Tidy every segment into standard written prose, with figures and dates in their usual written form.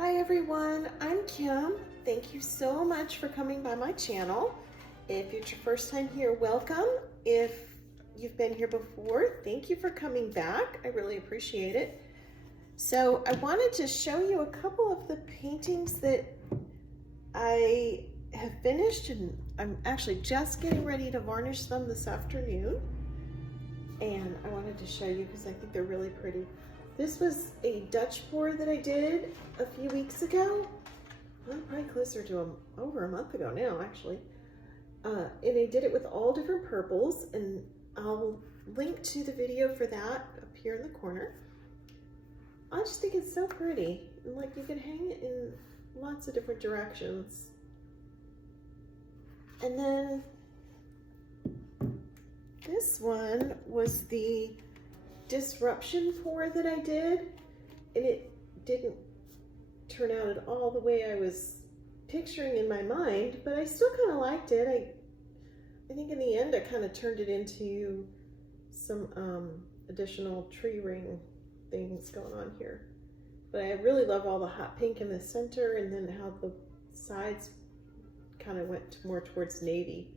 Hi everyone, I'm Kim. Thank you so much for coming by my channel. If it's your first time here, welcome. If you've been here before, thank you for coming back. I really appreciate it. So I wanted to show you a couple of the paintings that I have finished, and I'm actually just getting ready to varnish them this afternoon. And I wanted to show you because I think they're really pretty. This was a Dutch pour that I did a few weeks ago. Well, probably closer to over a month ago now, actually. And I did it with all different purples, and I'll link to the video for that up here in the corner. I just think it's so pretty. And like, you can hang it in lots of different directions. And then this one was the disruption pour that I did, and it didn't turn out at all the way I was picturing in my mind, but I still kind of liked it. I think in the end I kind of turned it into some additional tree ring things going on here. But I really love all the hot pink in the center, and then how the sides kind of went more towards navy.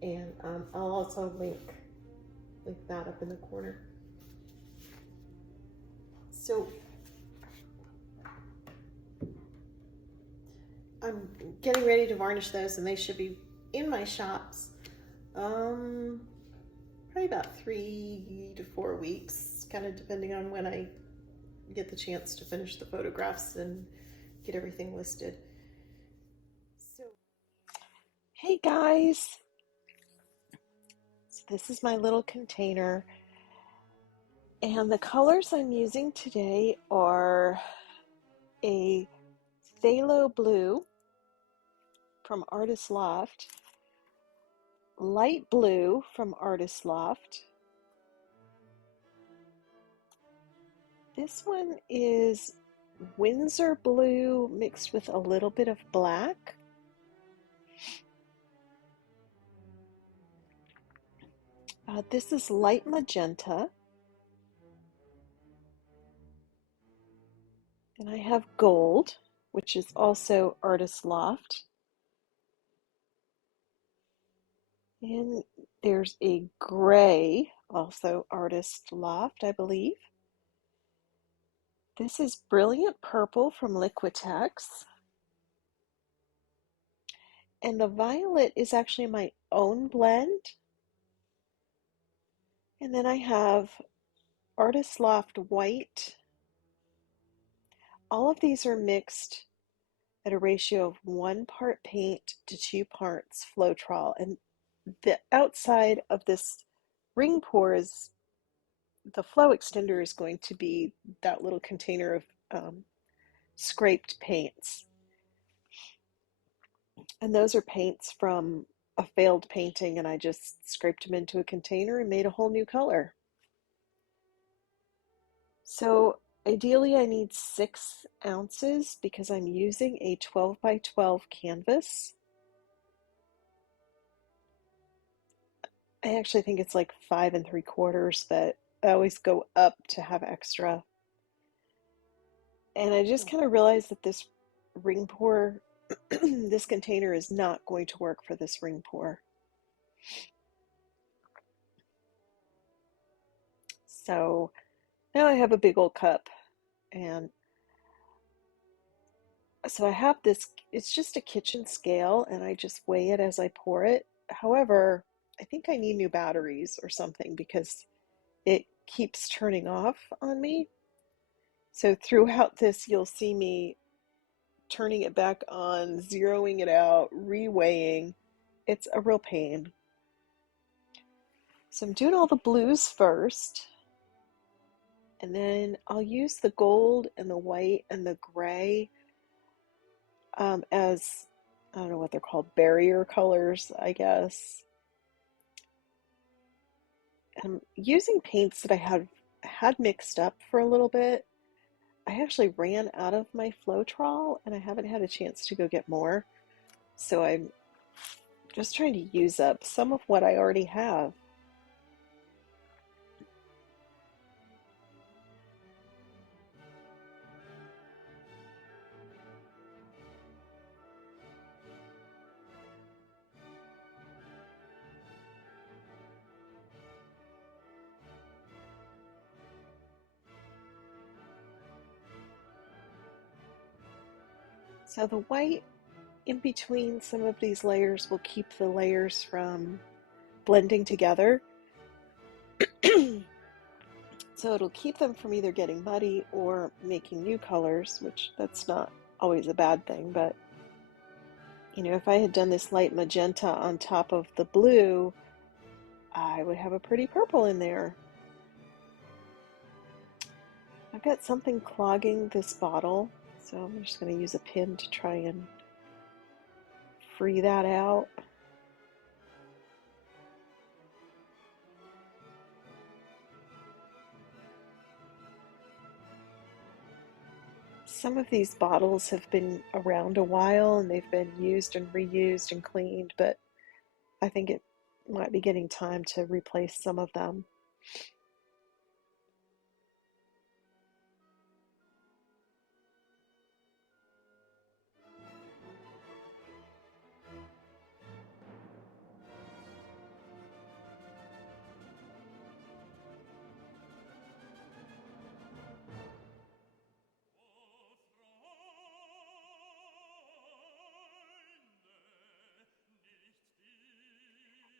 And I'll also link that up in the corner. So I'm getting ready to varnish those, and they should be in my shops probably about 3 to 4 weeks, kind of depending on when I get the chance to finish the photographs and get everything listed. So hey guys, so this is my little container, and the colors I'm using today are a phthalo blue from Artist Loft, light blue from Artist Loft. This one is Winsor blue mixed with a little bit of black. This is light magenta. And I have gold, which is also Artist Loft. And there's a gray, also Artist Loft, I believe. This is brilliant purple from Liquitex. And the violet is actually my own blend. And then I have Artist Loft white. All of these are mixed at a ratio of 1 part paint to 2 parts Floetrol. And the outside of this ring pour is, the flow extender is going to be that little container of scraped paints. And those are paints from a failed painting, and I just scraped them into a container and made a whole new color. So ideally I need 6 ounces because I'm using a 12 by 12 canvas. I actually think it's like 5 3/4, but I always go up to have extra. And I just kind of realized that this ring pour, this container is not going to work for this ring pour. So now I have a big old cup, and so I have this, it's just a kitchen scale, and I just weigh it as I pour it. However, I think I need new batteries or something because it keeps turning off on me. So throughout this, you'll see me turning it back on, zeroing it out, reweighing. It's a real pain. So I'm doing all the blues first, and then I'll use the gold and the white and the gray as, I don't know what they're called, barrier colors, I guess. I'm using paints that I had mixed up for a little bit. I actually ran out of my Floetrol, and I haven't had a chance to go get more. So I'm just trying to use up some of what I already have. So the white in between some of these layers will keep the layers from blending together. So it'll keep them from either getting muddy or making new colors, which that's not always a bad thing, but if I had done this light magenta on top of the blue, I would have a pretty purple in there. I've got something clogging this bottle, so I'm just going to use a pin to try and free that out. Some of these bottles have been around a while and they've been used and reused and cleaned, but I think it might be getting time to replace some of them.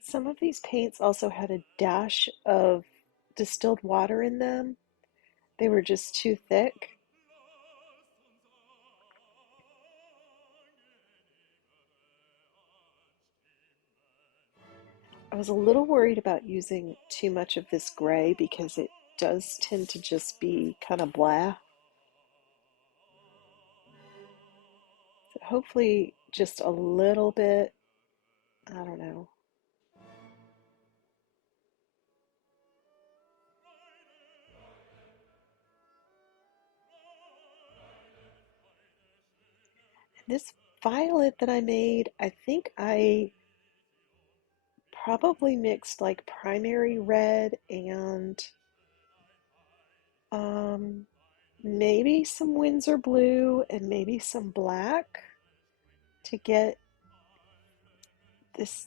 Some of these paints also had a dash of distilled water in them. They were just too thick. I was a little worried about using too much of this gray because it does tend to just be kind of blah. So hopefully just a little bit, I don't know. This violet that I made, I think I probably mixed like primary red and maybe some Winsor blue and maybe some black to get this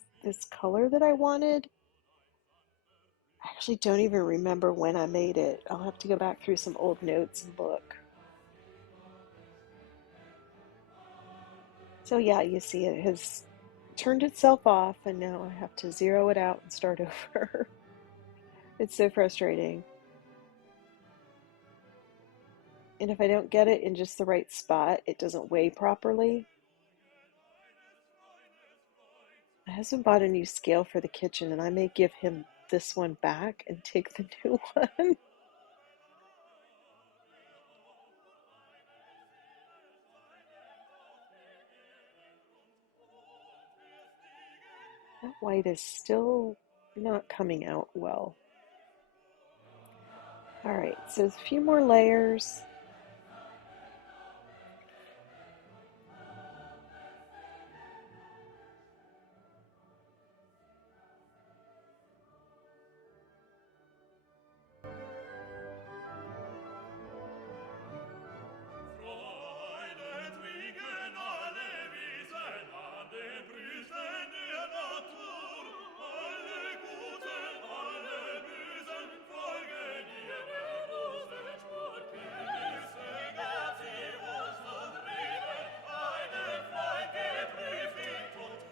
color that I wanted. I actually don't even remember when I made it. I'll have to go back through some old notes and look. So yeah, you see it has turned itself off and now I have to zero it out and start over. It's so frustrating. And if I don't get it in just the right spot, it doesn't weigh properly. My husband bought a new scale for the kitchen and I may give him this one back and take the new one. That white is still not coming out well. All right, so a few more layers.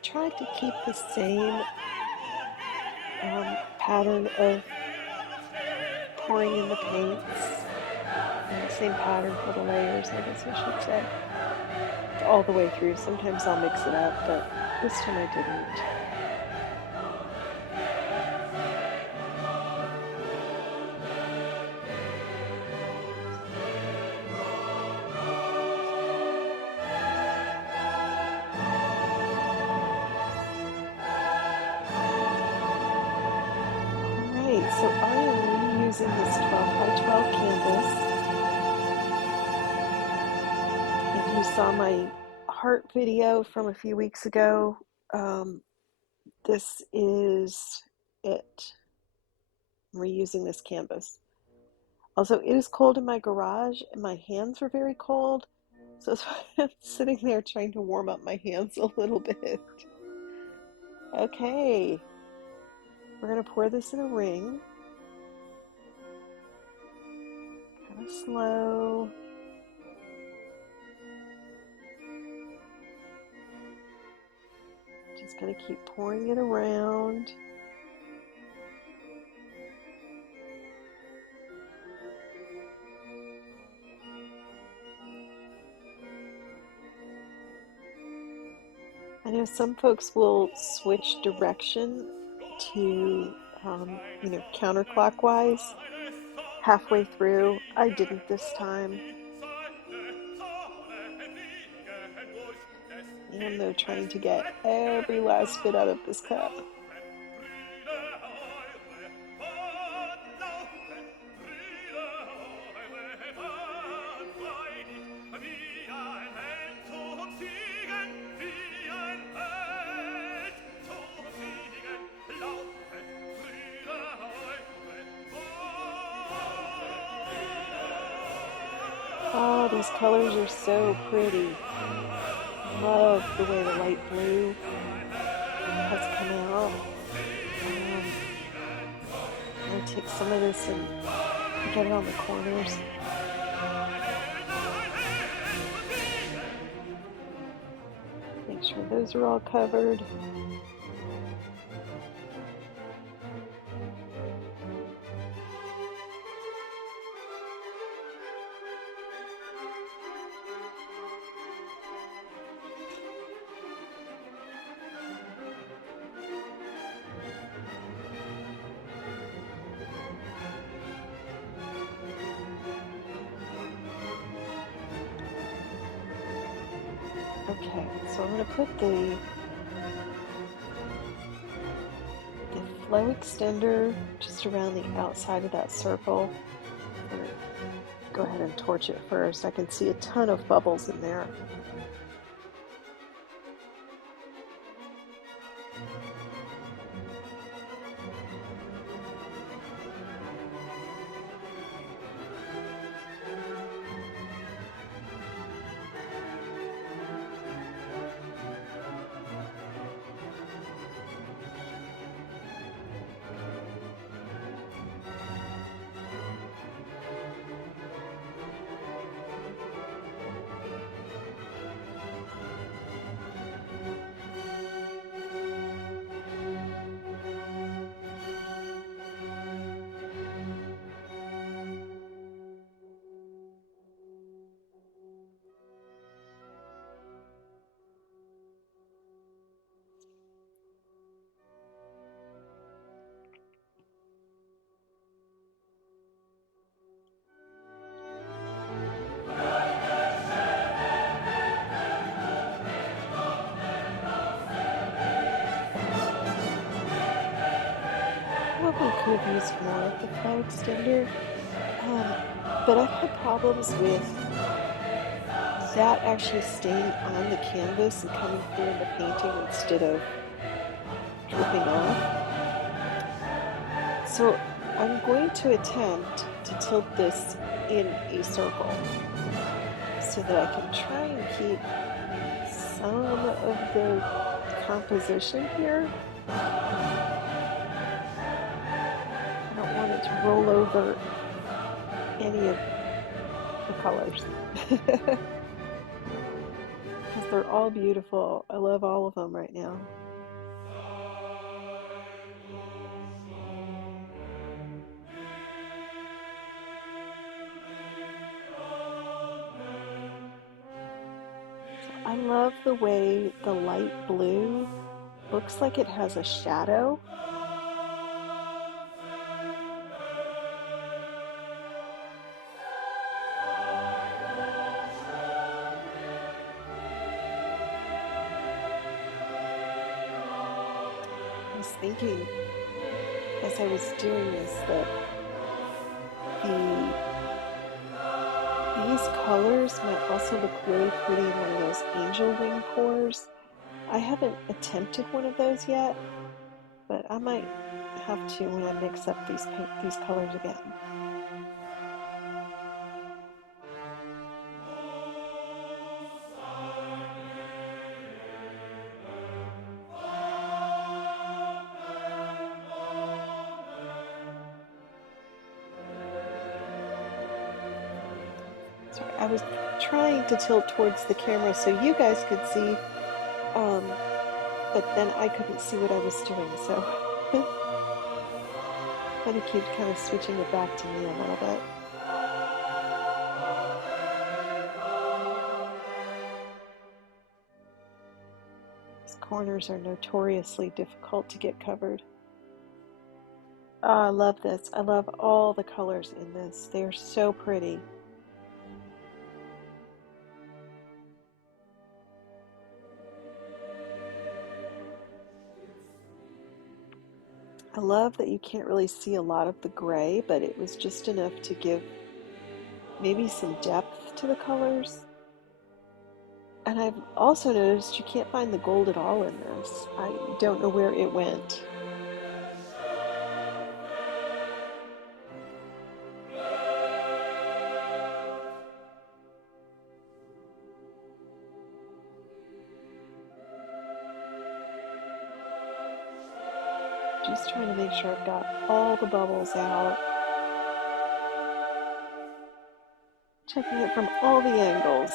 Tried to keep the same pattern of pouring in the paints and the same pattern for the layers, I guess I should say, all the way through. Sometimes I'll mix it up, but this time I didn't. So I am reusing this 12 by 12 canvas. If you saw my heart video from a few weeks ago, this is it. I'm reusing this canvas. Also, it is cold in my garage and my hands were very cold. So I'm sitting there trying to warm up my hands a little bit. Okay, we're going to pour this in a ring. Kind of slow. Just going to keep pouring it around. I know some folks will switch direction to, counterclockwise halfway through. I didn't this time. I am, though, trying to get every last bit out of this cup. Oh, these colors are so pretty. Love the way the light blue has come out. I'm going to take some of this and get it on the corners. Make sure those are all covered. Okay, so I'm going to put the flow extender just around the outside of that circle. I'm going to go ahead and torch it first. I can see a ton of bubbles in there. Could have used more of the flow extender, but I've had problems with that actually staying on the canvas and coming through in the painting instead of dripping off. So I'm going to attempt to tilt this in a circle so that I can try and keep some of the composition here. To roll over any of the colors because they're all beautiful. I love all of them right now. So I love the way the light blue looks like it has a shadow. Thinking as I was doing this that these colors might also look really pretty in one of those angel wing pours. I haven't attempted one of those yet, but I might have to when I mix up these colors again. I was trying to tilt towards the camera so you guys could see but then I couldn't see what I was doing, so kind of cute, kind of switching it back to me a little bit. These corners are notoriously difficult to get covered. Oh, I love this. I love all the colors in this. They are so pretty. I love that you can't really see a lot of the gray, but it was just enough to give maybe some depth to the colors. And I've also noticed you can't find the gold at all in this. I don't know where it went. Just trying to make sure I've got all the bubbles out. Checking it from all the angles.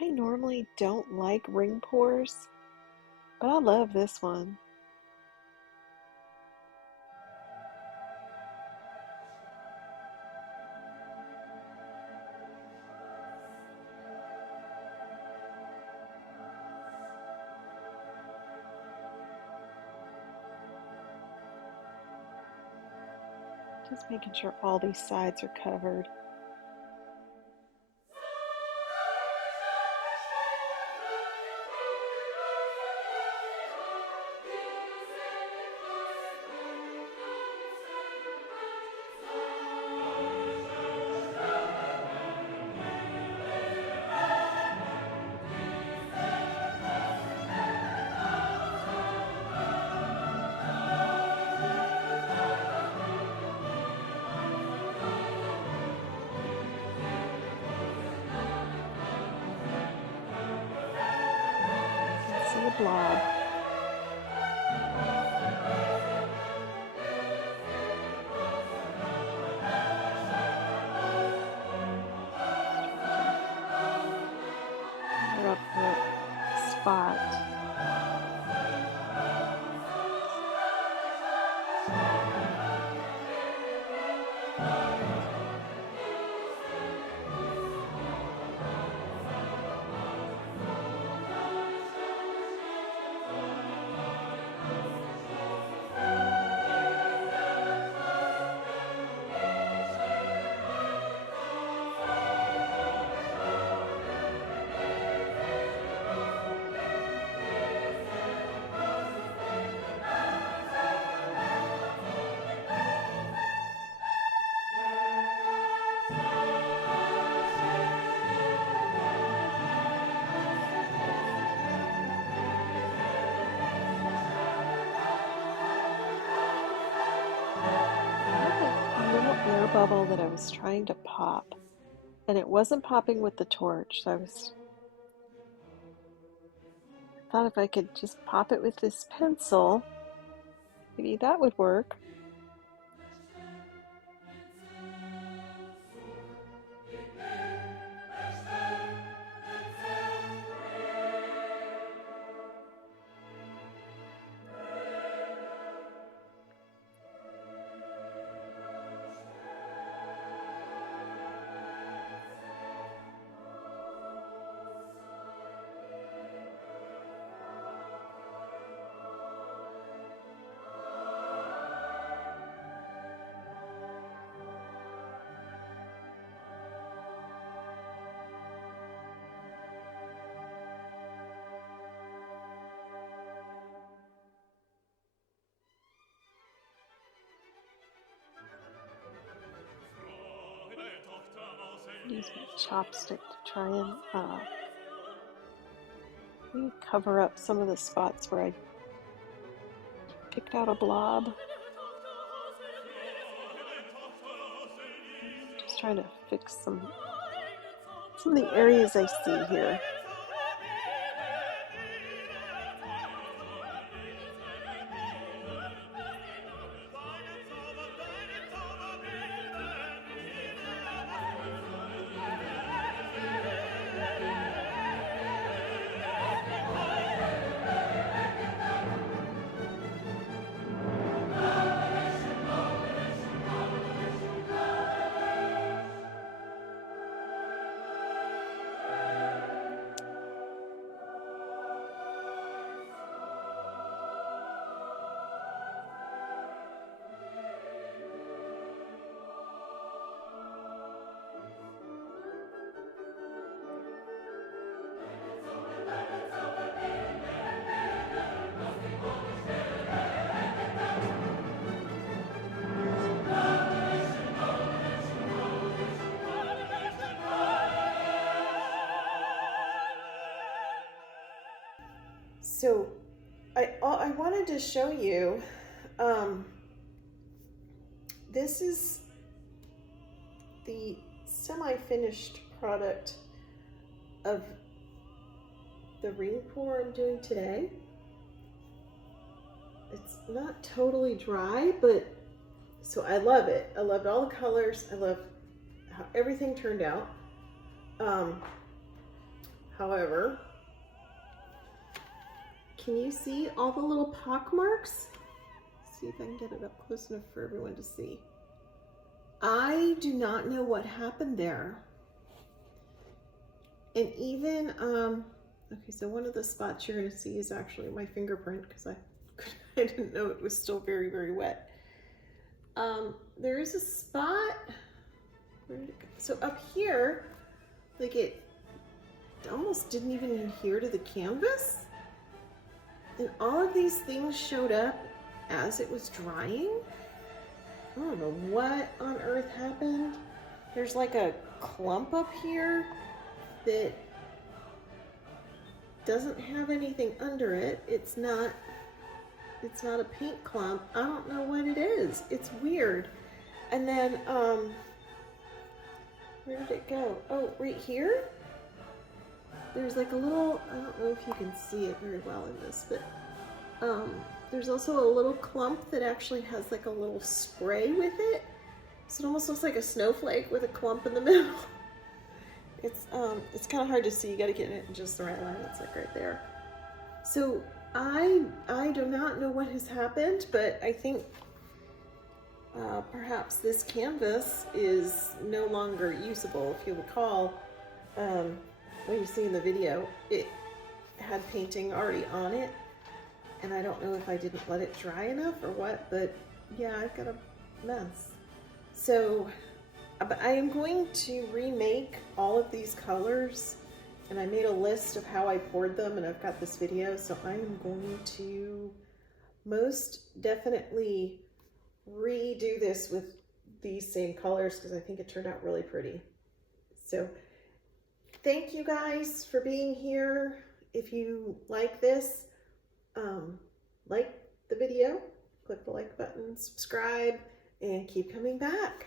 I normally don't like ring pours, but I love this one. Just making sure all these sides are covered. See a blob. Cover up the spot. Air bubble that I was trying to pop, and it wasn't popping with the torch, so I thought if I could just pop it with this pencil, maybe that would work. Use my chopstick to try and maybe cover up some of the spots where I picked out a blob. Just trying to fix some of the areas I see here. So I wanted to show you, um, this is the semi-finished product of the ring pour I'm doing today. It's not totally dry, but so I love it. I loved all the colors. I love how everything turned out. However, can you see all the little pock marks? See if I can get it up close enough for everyone to see. I do not know what happened there. And even, okay, so one of the spots you're gonna see is actually my fingerprint because I didn't know it was still very, very wet. There is a spot, where did it go? So up here, like it almost didn't even adhere to the canvas. And all of these things showed up as it was drying. I don't know what on earth happened. There's like a clump up here that doesn't have anything under it. It's not a paint clump. I don't know what it is. It's weird. And then, where did it go? Oh, right here? There's like a little, I don't know if you can see it very well in this, but there's also a little clump that actually has like a little spray with it. So it almost looks like a snowflake with a clump in the middle. It's kind of hard to see. You got to get it in just the right line. It's like right there. So I do not know what has happened, but I think perhaps this canvas is no longer usable. If you recall, when you see in the video, it had painting already on it, and I don't know if I didn't let it dry enough or what, but yeah, I've got a mess. So, but I am going to remake all of these colors, and I made a list of how I poured them, and I've got this video, so I am going to most definitely redo this with these same colors because I think it turned out really pretty. So thank you guys for being here. If you like this, like the video, click the like button, subscribe, and keep coming back.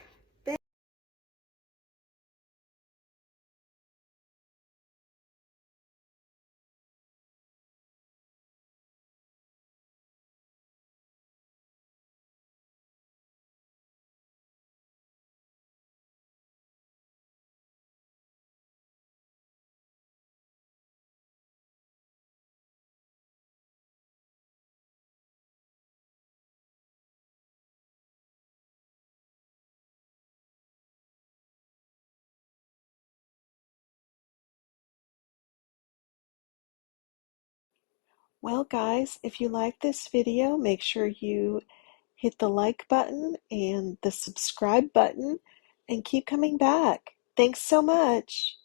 Well, guys, if you like this video, make sure you hit the like button and the subscribe button and keep coming back. Thanks so much.